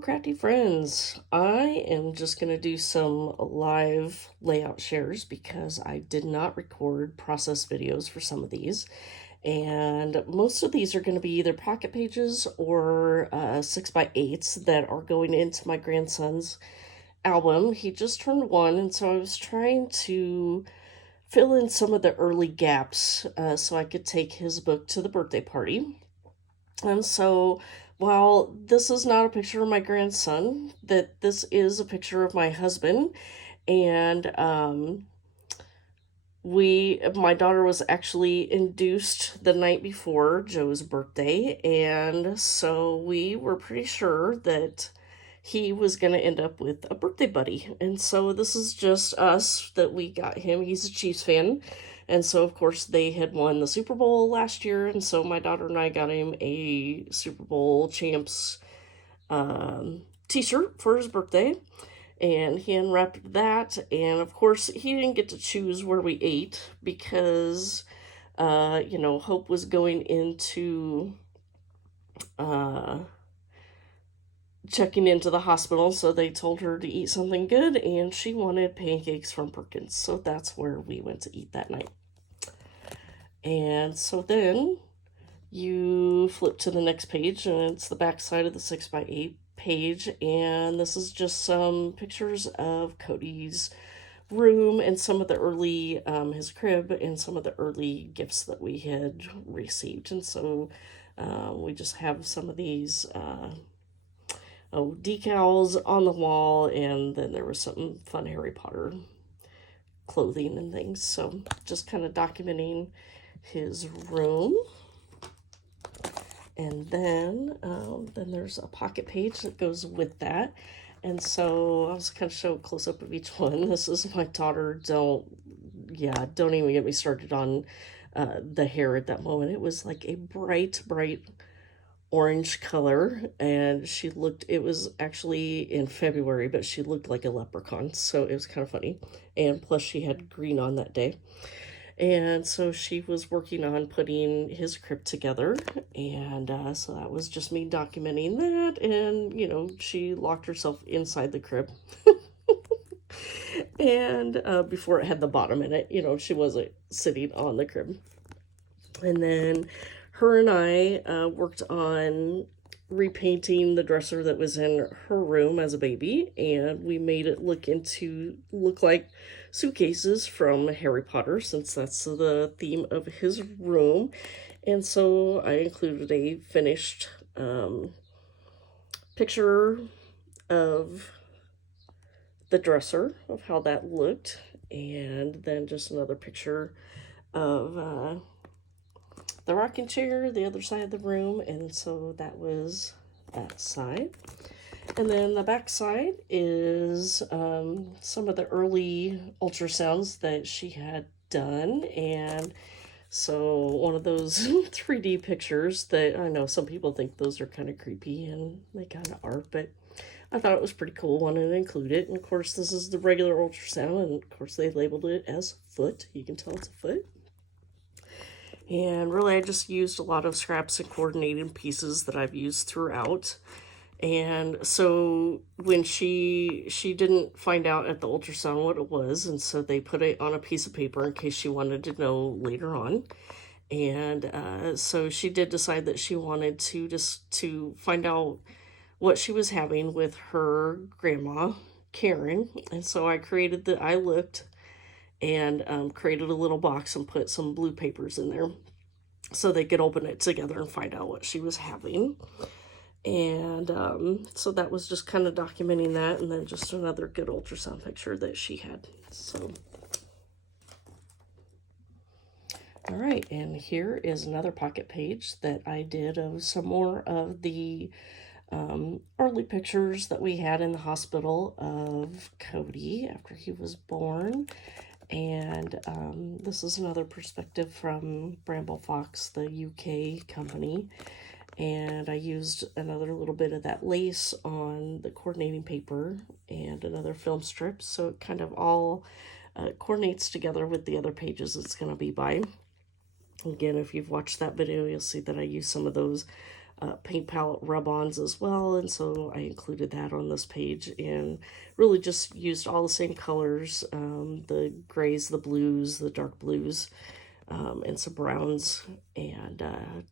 crafty friends. I am just going to do some live layout shares because I did not record process videos for some of these. And most of these are going to be either pocket pages or 6x8s that are going into my grandson's album. He just turned 1, and so I was trying to fill in some of the early gaps so I could take his book to the birthday party. And so, while this is not a picture of my grandson, that this is a picture of my husband, and my daughter was actually induced the night before Joe's birthday, and so we were pretty sure that he was going to end up with a birthday buddy. And so this is just us that we got him. He's a Chiefs fan. And so, of course, they had won the Super Bowl last year. And so my daughter and I got him a Super Bowl champs t-shirt for his birthday. And he unwrapped that. And, of course, he didn't get to choose where we ate because, Hope was going into checking into the hospital, so they told her to eat something good, and she wanted pancakes from Perkins, so that's where we went to eat that night. And so then you flip to the next page, and it's the back side of the 6x8 page, and this is just some pictures of Cody's room and some of the early, his crib, and some of the early gifts that we had received. And so we just have some of these decals on the wall, and then there was some fun Harry Potter clothing and things. So just kind of documenting his room. And then there's a pocket page that goes with that. And so I'll just kind of show a close-up of each one. This is my daughter. Don't even get me started on the hair at that moment. It was like a bright orange color, and it was actually in February, but she looked like a leprechaun, so it was kind of funny. And plus she had green on that day. And so she was working on putting his crib together, and so that was just me documenting that. And she locked herself inside the crib and before it had the bottom in it, she wasn't sitting on the crib. And then her and I worked on repainting the dresser that was in her room as a baby, and we made it look like suitcases from Harry Potter, since that's the theme of his room. And so I included a finished picture of the dresser, of how that looked, and then just another picture of the rocking chair, the other side of the room. And so that was that side. And then the back side is some of the early ultrasounds that she had done. And so one of those 3D pictures that I know some people think those are kind of creepy, and they kind of are, but I thought it was pretty cool, wanted to include it. And of course this is the regular ultrasound, and of course they labeled it as foot. You can tell it's a foot. And really, I just used a lot of scraps and coordinating pieces that I've used throughout. And so when she didn't find out at the ultrasound what it was, and so they put it on a piece of paper in case she wanted to know later on. And so she did decide that she wanted to find out what she was having with her grandma, Karen. And so I looked and created a little box and put some blue papers in there so they could open it together and find out what she was having. And so that was just kind of documenting that, and then just another good ultrasound picture that she had. So, all right, and here is another pocket page that I did of some more of the early pictures that we had in the hospital of Cody after he was born. And this is another perspective from Bramble Fox, the UK company. And I used another little bit of that lace on the coordinating paper and another film strip, so it kind of all coordinates together with the other pages it's going to be by. Again, if you've watched that video, you'll see that I use some of those paint palette rub-ons as well, and so I included that on this page, and really just used all the same colors, the grays, the blues, the dark blues, and some browns, and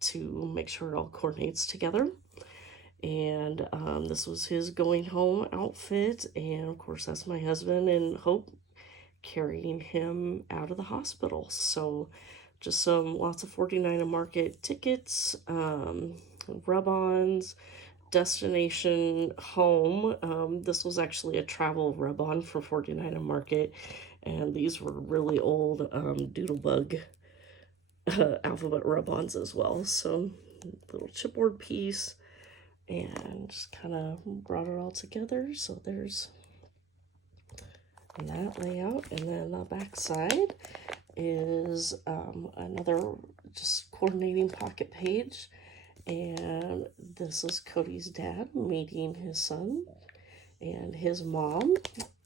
to make sure it all coordinates together. And this was his going home outfit, and of course that's my husband and Hope carrying him out of the hospital. So just lots of 49 Market tickets, rub-ons, destination home. This was actually a travel rub-on for 49 Market, and these were really old Doodlebug alphabet rub-ons as well. So little chipboard piece, and just kind of brought it all together. So there's that layout, and then the back side is another just coordinating pocket page, and this is Cody's dad meeting his son and his mom,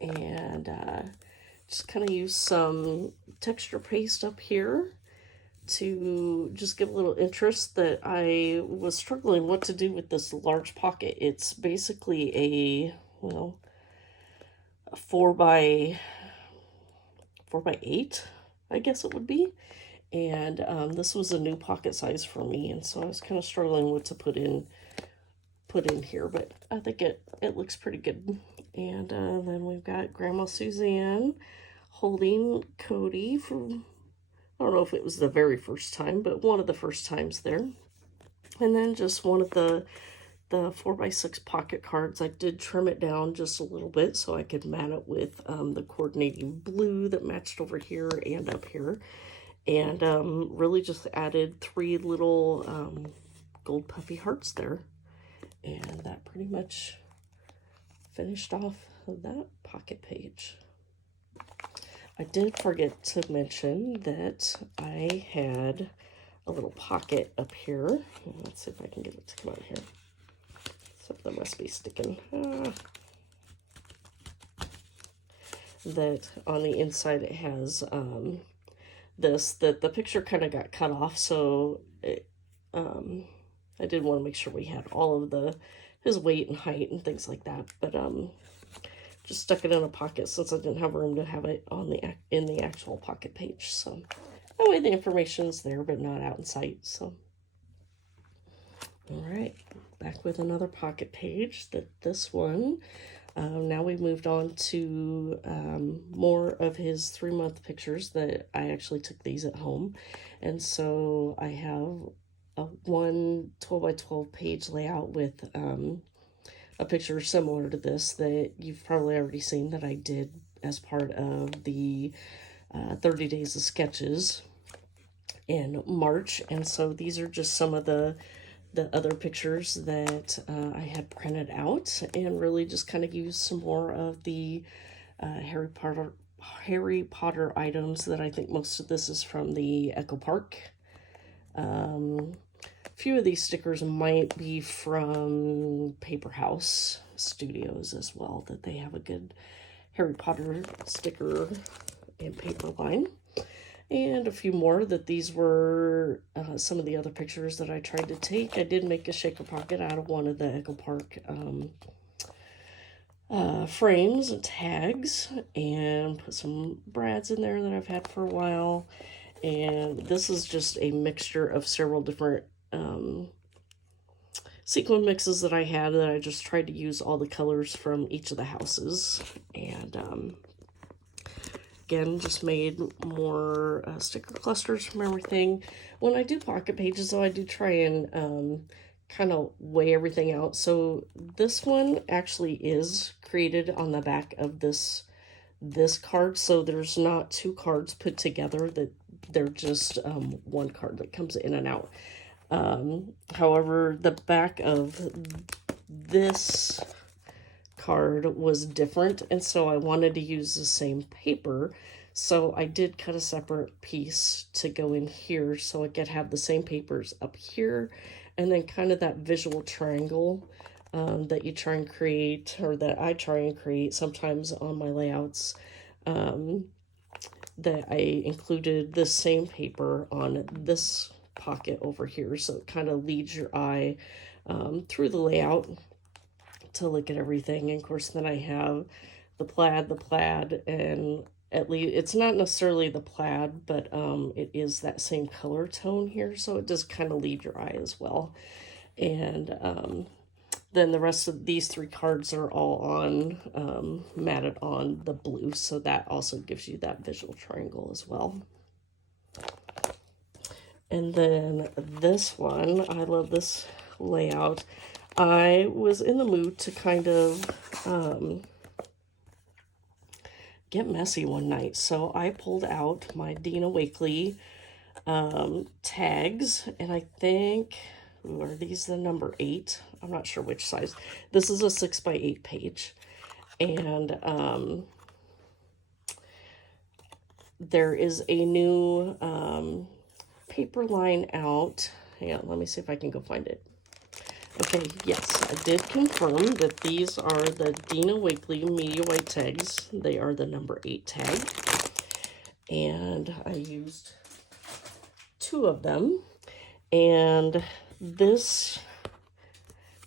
and just kind of use some texture paste up here to just give a little interest that I was struggling what to do with this large pocket. It's basically a 4x8, I guess it would be. And this was a new pocket size for me, and so I was kind of struggling what to put in here, but I think it looks pretty good. And then we've got Grandma Suzanne holding Cody for, I don't know if it was the very first time, but one of the first times there. And then just one of the 4x6 pocket cards. I did trim it down just a little bit so I could mat it with the coordinating blue that matched over here and up here. And really just added 3 little gold puffy hearts there. And that pretty much finished off that pocket page. I did forget to mention that I had a little pocket up here. Let's see if I can get it to come out here. Something must be sticking. That on the inside it has that the picture kind of got cut off, so it, I did want to make sure we had all of his weight and height and things like that, but just stuck it in a pocket since I didn't have room to have it in the actual pocket page. So that way the information's there but not out in sight. So all right, back with another pocket page. This one, now we moved on to more of his 3-month pictures that I actually took these at home. And so I have one 12x12 page layout with a picture similar to this that you've probably already seen that I did as part of the 30 Days of Sketches in March. And so these are just some of the other pictures that I had printed out, and really just kind of used some more of the Harry Potter items that I think most of this is from the Echo Park. A few of these stickers might be from Paper House Studios as well, that they have a good Harry Potter sticker and paper line. And a few more that these were some of the other pictures that I tried to take. I did make a shaker pocket out of one of the Echo Park frames and tags, and put some brads in there that I've had for a while. And this is just a mixture of several different sequin mixes that I had, that I just tried to use all the colors from each of the houses. And again, just made more sticker clusters from everything. When I do pocket pages, though, I do try and kind of weigh everything out. So this one actually is created on the back of this card. So there's not 2 cards put together, that they're just one card that comes in and out. However, the back of this card was different, and so I wanted to use the same paper, so I did cut a separate piece to go in here so I could have the same papers up here, and then kind of that visual triangle that you try and create, or that I try and create sometimes on my layouts, that I included the same paper on this pocket over here, so it kind of leads your eye through the layout to look at everything. And of course, then I have the plaid, and at least it's not necessarily the plaid, but it is that same color tone here, so it does kind of lead your eye as well. And then the rest of these 3 cards are all on matted on the blue, so that also gives you that visual triangle as well. And then this one, I love this layout. I was in the mood to kind of get messy one night, so I pulled out my Dina Wakley tags, and I think, are these the number 8? I'm not sure which size. This is a 6x8 page, and there is a new paper line out. Hang on, let me see if I can go find it. Okay, yes, I did confirm that these are the Dina Wakley Media White tags. They are the number 8 tag. And I used 2 of them. And this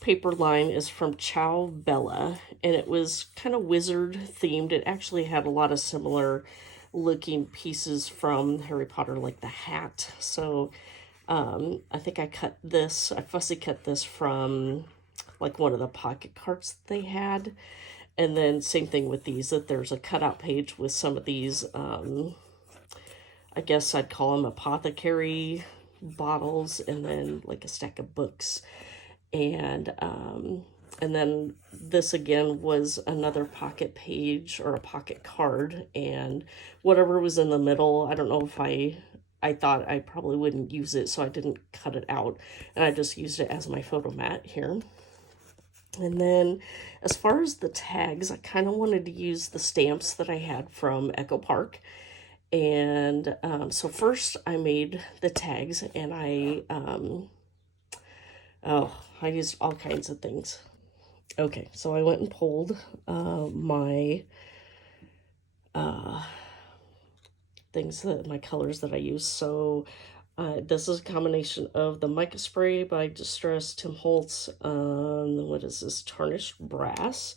paper line is from Ciao Bella. And it was kind of wizard themed. It actually had a lot of similar looking pieces from Harry Potter, like the hat. So I think I fussy cut this from like one of the pocket cards that they had. And then same thing with these, that there's a cutout page with some of these, I guess I'd call them apothecary bottles, and then like a stack of books. And then this again was another pocket page or a pocket card, and whatever was in the middle, I don't know if I thought I probably wouldn't use it, so I didn't cut it out, and I just used it as my photo mat here. And then as far as the tags, I kind of wanted to use the stamps that I had from Echo Park. And so first I made the tags, and I used all kinds of things. Okay, so I went and pulled my my colors that I use. So this is a combination of the mica spray by Distress, Tim Holtz, what is this, tarnished brass,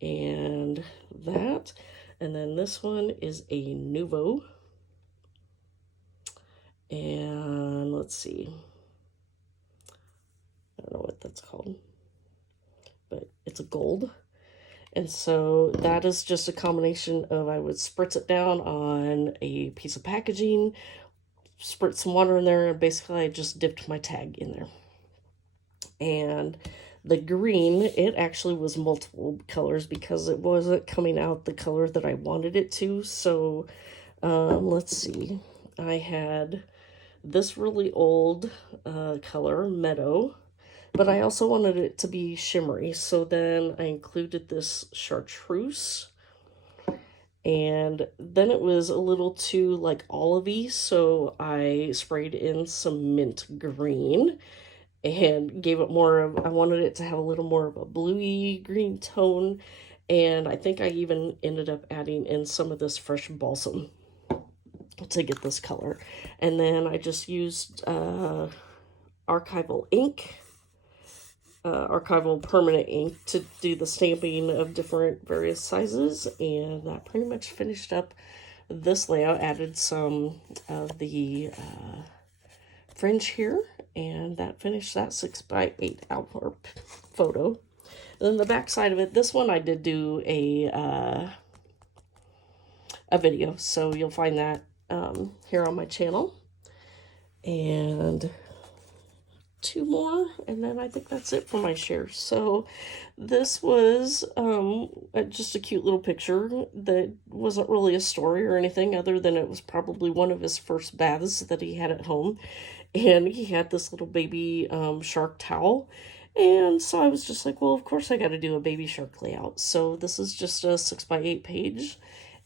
and that. And then this one is a Nouveau, and let's see, I don't know what that's called, but it's a gold. And so that is just a combination of, I would spritz it down on a piece of packaging, spritz some water in there, and basically I just dipped my tag in there. And the green, it actually was multiple colors because it wasn't coming out the color that I wanted it to. So let's see, I had this really old color, Meadow, but I also wanted it to be shimmery, so then I included this chartreuse. And then it was a little too like olivey, so I sprayed in some mint green and gave it more of, I wanted it to have a little more of a bluey green tone. And I think I even ended up adding in some of this fresh balsam to get this color. And then I just used archival ink, archival permanent ink, to do the stamping of different various sizes. And that pretty much finished up this layout. Added some of the fringe here, and that finished that 6x8 outdoor photo. And then the back side of it, this one I did do a video, so you'll find that here on my channel. And 2 more, and then I think that's it for my share. So this was just a cute little picture that wasn't really a story or anything, other than it was probably one of his first baths that he had at home, and he had this little baby shark towel. And so I was just like, well, of course I got to do a baby shark layout. So this is just a 6x8 page,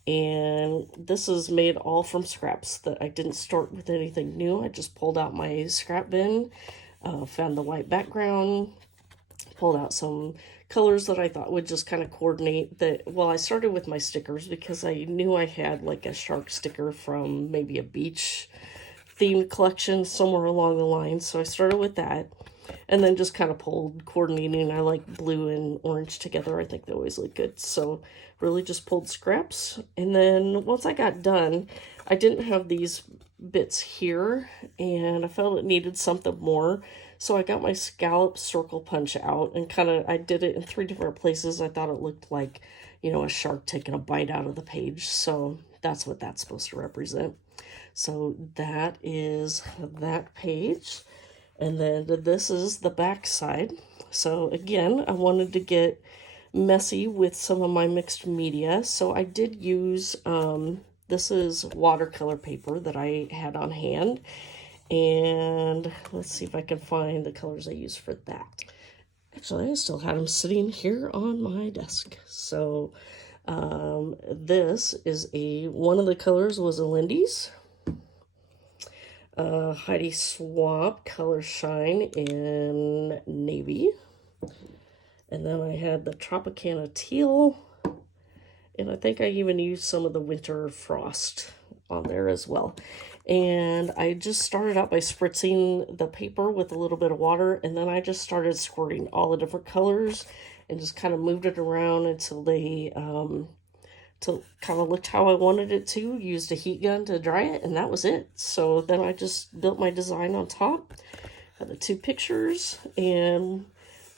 and this is made all from scraps that I didn't start with anything new. I just pulled out my scrap bin, found the white background, pulled out some colors that I thought would just kind of coordinate that. Well, I started with my stickers because I knew I had like a shark sticker from maybe a beach themed collection somewhere along the line. So I started with that. And then just kind of pulled, coordinating. I like blue and orange together. I think they always look good. So really just pulled scraps. And then once I got done, I didn't have these bits here, and I felt it needed something more. So I got my scallop circle punch out and I did it in 3 different places. I thought it looked like, you know, a shark taking a bite out of the page. So that's what that's supposed to represent. So that is that page. And then this is the back side. So again, I wanted to get messy with some of my mixed media. So I did use, this is watercolor paper that I had on hand. And let's see if I can find the colors I used for that. Actually, I still had them sitting here on my desk. So this is one of the colors was a Lindy's. Heidi Swamp Color Shine in navy. And then I had the Tropicana Teal. And I think I even used some of the Winter Frost on there as well. And I just started out by spritzing the paper with a little bit of water. And then I just started squirting all the different colors and just kind of moved it around until they kind of looked how I wanted it to. Used a heat gun to dry it, and that was it. So then I just built my design on top. Had the 2 pictures, and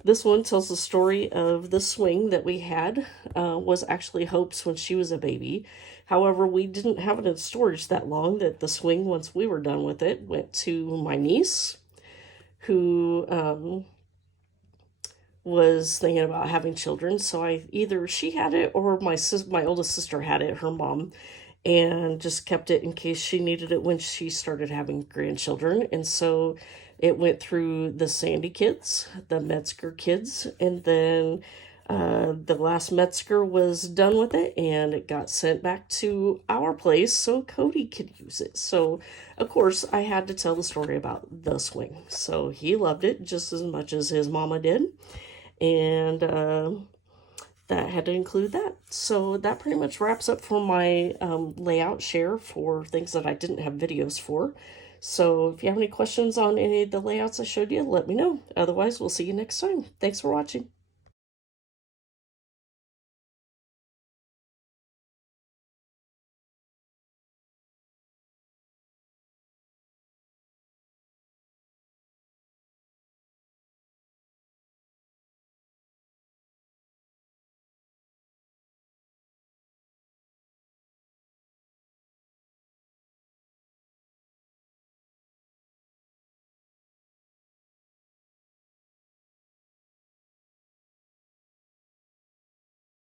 this one tells the story of the swing that we had. Was actually Hope's when she was a baby. However, we didn't have it in storage that long, that the swing, once we were done with it, went to my niece, who was thinking about having children. So either she had it or my oldest sister had it, her mom, and just kept it in case she needed it when she started having grandchildren. And so it went through the Sandy kids, the Metzger kids, and then the last Metzger was done with it, and it got sent back to our place so Cody could use it. So, of course, I had to tell the story about the swing. So he loved it just as much as his mama did. And that had to include that. So that pretty much wraps up for my layout share for things that I didn't have videos for. So if you have any questions on any of the layouts I showed you, let me know. Otherwise, we'll see you next time. Thanks for watching.